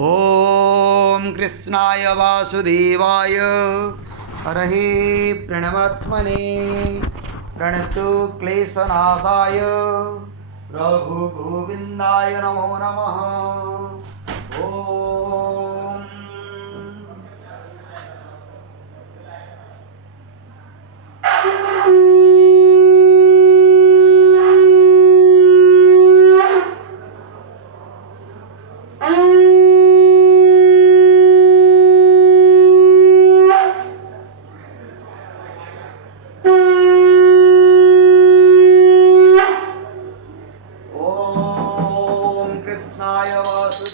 ओम कृष्णाय वासुदेवाय हरहे प्रणवात्मने प्रणतु क्लेशनाशाय रघुगोविन्दाय नमो नमः। ओम ओम कृष्णाय वासुदेवाय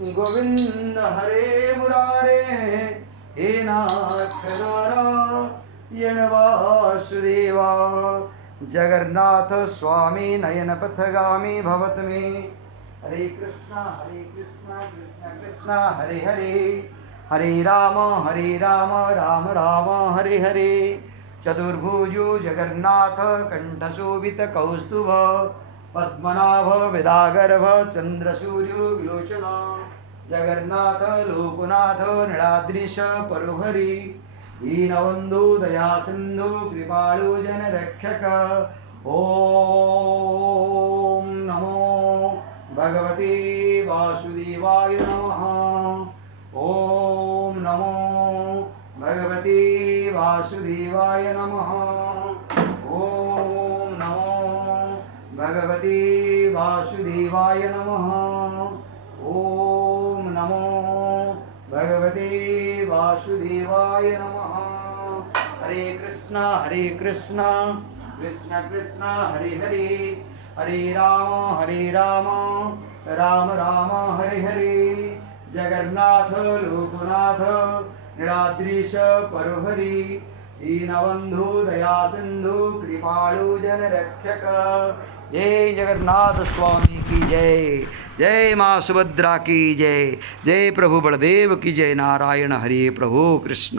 गोविंद हरे मुरारे हे नाथ नारायण वासुदेवा जगन्नाथ स्वामी नयन पथगामी भवत मे हरे कृष्णा कृष्णा कृष्णा हरे हरे हरे राम राम राम हरे हरे चतुर्भुजो जगन्नाथ कंठशोभित कौस्तुभ पद्मनाभ विदागर्भ चंद्रसूर्यो विलोचन जगन्नाथ लोकनाथ नीलाद्रीश परुहरि दीनबंधु दया सिंधु कृपालु जन रक्षक ओम नमो भगवते वासुदेवाय नमः ओम नमो भगवते वासुदेवाय नमः ओम नमो भगवते वासुदेवाय नमः ओम नमो भगवते वासुदेवाय नमः हरे कृष्णा कृष्ण कृष्ण हरे हरे हरे राम राम राम हरे हरे जगन्नाथ लोकनाथ नीलाद्रीश परुहरि दीनबंधु दया सिंधु कृपालु जन रक्षक जय जगन्नाथ स्वामी की जय जय माँ सुभद्रा की जय जय प्रभु बलदेव की जय नारायण हरि प्रभु कृष्ण।